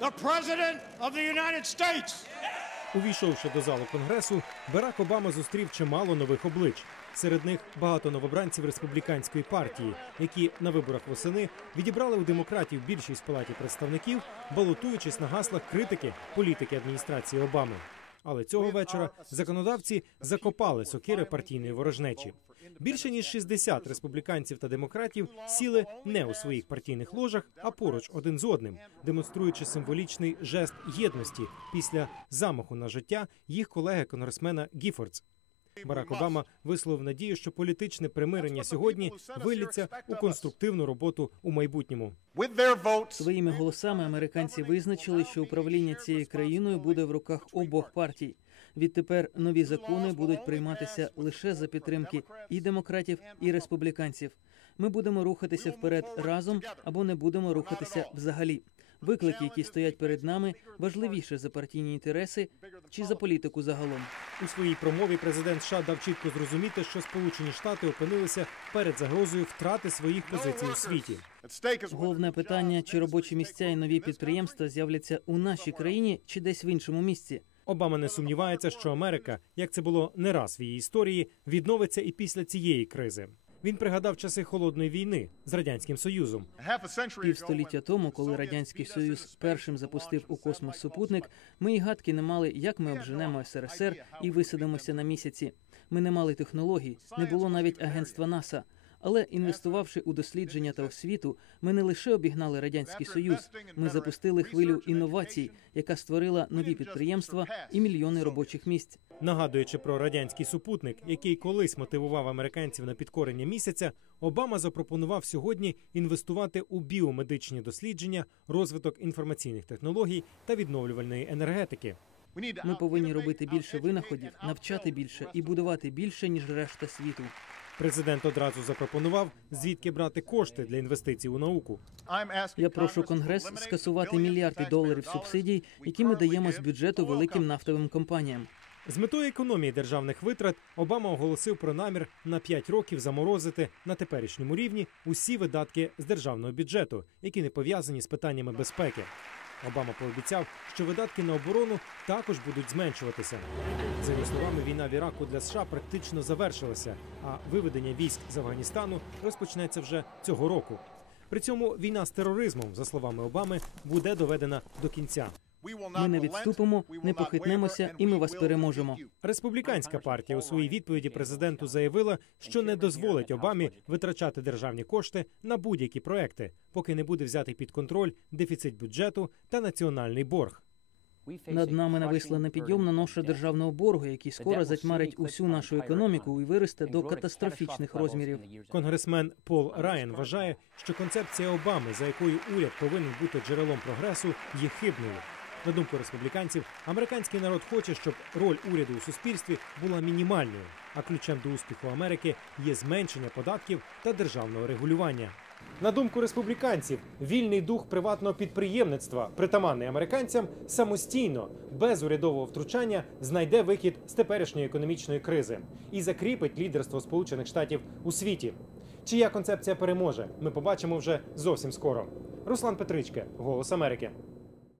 the President of the United States. Увійшовши до залу конгресу, Барак Обама зустрів чимало нових облич. Серед них багато новобранців республіканської партії, які на виборах восени відібрали у демократів більшість палаті представників, балотуючись на гаслах критики політики адміністрації Обами. Але цього вечора законодавці закопали сокири партійної ворожнечі. Більше ніж 60 республіканців та демократів сіли не у своїх партійних ложах, а поруч один з одним, демонструючи символічний жест єдності після замаху на життя їх колеги конгресмена Гіфордс. Барак Обама висловив надію, що політичне примирення сьогодні виліться у конструктивну роботу у майбутньому. Своїми голосами американці визначили, що управління цією країною буде в руках обох партій. Відтепер нові закони будуть прийматися лише за підтримки і демократів, і республіканців. Ми будемо рухатися вперед разом або не будемо рухатися взагалі. Виклики, які стоять перед нами, важливіше за партійні інтереси чи за політику загалом. У своїй промові президент США дав чітко зрозуміти, що Сполучені Штати опинилися перед загрозою втрати своїх позицій у світі. Головне питання: чи робочі місця і нові підприємства з'являться у нашій країні чи десь в іншому місці. Обама не сумнівається, що Америка, як це було не раз в її історії, відновиться і після цієї кризи. Він пригадав часи холодної війни з радянським союзом. Півстоліття тому, коли радянський союз першим запустив у космос супутник, ми і гадки не мали, як ми обженемо СРСР і висадимося на місяці. Ми не мали технологій, не було навіть агентства НАСА. Але інвестувавши у дослідження та освіту, ми не лише обігнали радянський союз, ми запустили хвилю інновацій, яка створила нові підприємства і мільйони робочих місць. Нагадуючи про радянський супутник, який колись мотивував американців на підкорення місяця, Обама запропонував сьогодні інвестувати у біомедичні дослідження, розвиток інформаційних технологій та відновлювальної енергетики. Ми повинні робити більше винаходів, навчати більше і будувати більше ніж решта світу. Президент одразу запропонував, звідки брати кошти для інвестицій у науку. Я прошу Конгрес скасувати мільярди доларів субсидій, які ми даємо з бюджету великим нафтовим компаніям. З метою економії державних витрат Обама оголосив про намір на 5 років заморозити на теперішньому рівні усі видатки з державного бюджету, які не пов'язані з питаннями безпеки. Обама пообіцяв, що видатки на оборону також будуть зменшуватися. За його словами, війна в Іраку для США практично завершилася, а виведення військ з Афганістану розпочнеться вже цього року. При цьому війна з тероризмом, за словами Обами, буде доведена до кінця. Ми не відступимо, не похитнемося, і ми вас переможемо. Республіканська партія у своїй відповіді президенту заявила, що не дозволить Обамі витрачати державні кошти на будь-які проекти, поки не буде взятий під контроль дефіцит бюджету та національний борг. Над нами нависла непідйомна ноша державного боргу, який скоро затьмарить усю нашу економіку і виросте до катастрофічних розмірів. Конгресмен Пол Райан вважає, що концепція Обами, за якою уряд повинен бути джерелом прогресу, є хибною. На думку республіканців, американський народ хоче, щоб роль уряду у суспільстві була мінімальною, а ключем до успіху Америки є зменшення податків та державного регулювання. На думку республіканців, вільний дух приватного підприємництва, притаманний американцям, самостійно, без урядового втручання, знайде вихід з теперішньої економічної кризи і закріпить лідерство Сполучених Штатів у світі. Чия концепція переможе, ми побачимо вже зовсім скоро. Руслан Петричке, Голос Америки.